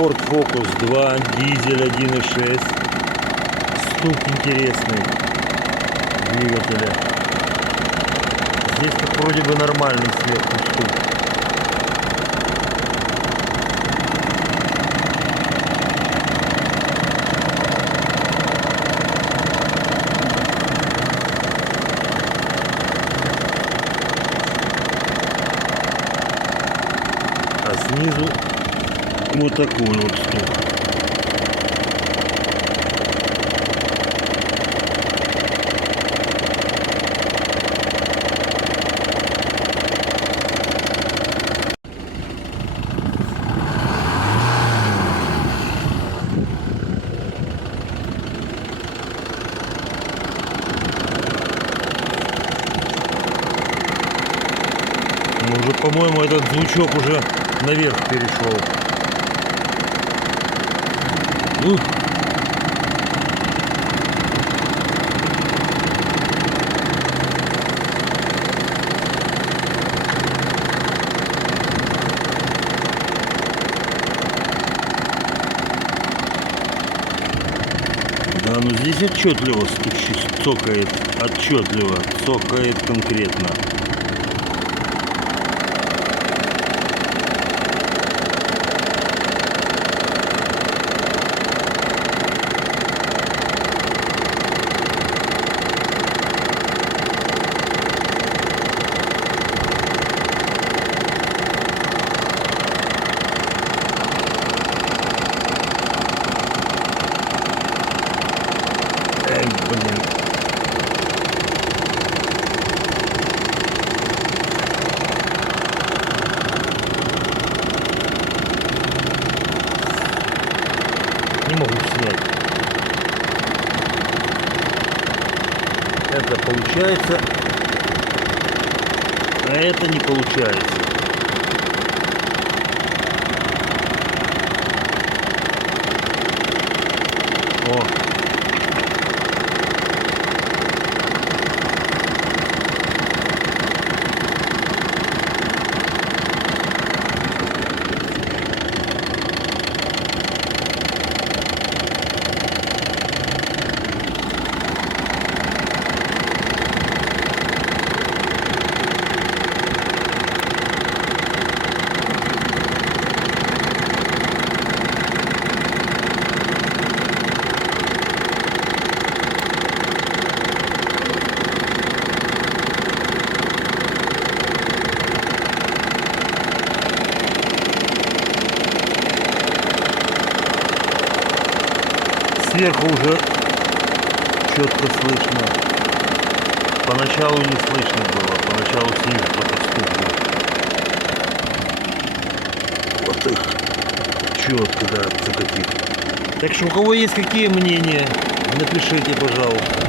Ford Focus 2, дизель 1.6. Стук интересный двигателя. Здесь как вроде бы нормальный сверху стук. А снизу вот такой вот стук. Ну, уже, по-моему, этот звучок уже наверх перешел. Ух. Да, ну здесь отчетливо цокает, отчетливо цокает конкретно. Блин. Не могу снять. Это получается, а это не получается. О. Сверху уже четко слышно. Поначалу не слышно было, поначалу снизу только стук был. Вот их четко, да, цокотит. Так что у кого есть какие мнения, напишите, пожалуйста.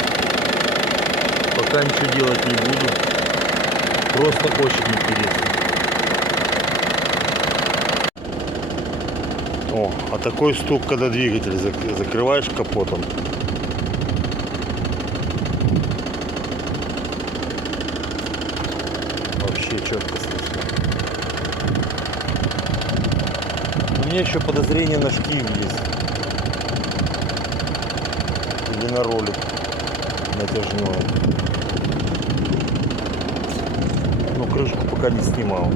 Пока ничего делать не буду. Просто очень интересно. О, а такой стук, когда двигатель закрываешь капотом. Вообще четко слышно. У меня еще подозрение на шкив есть. Или на ролик натяжной. Но крышку пока не снимал.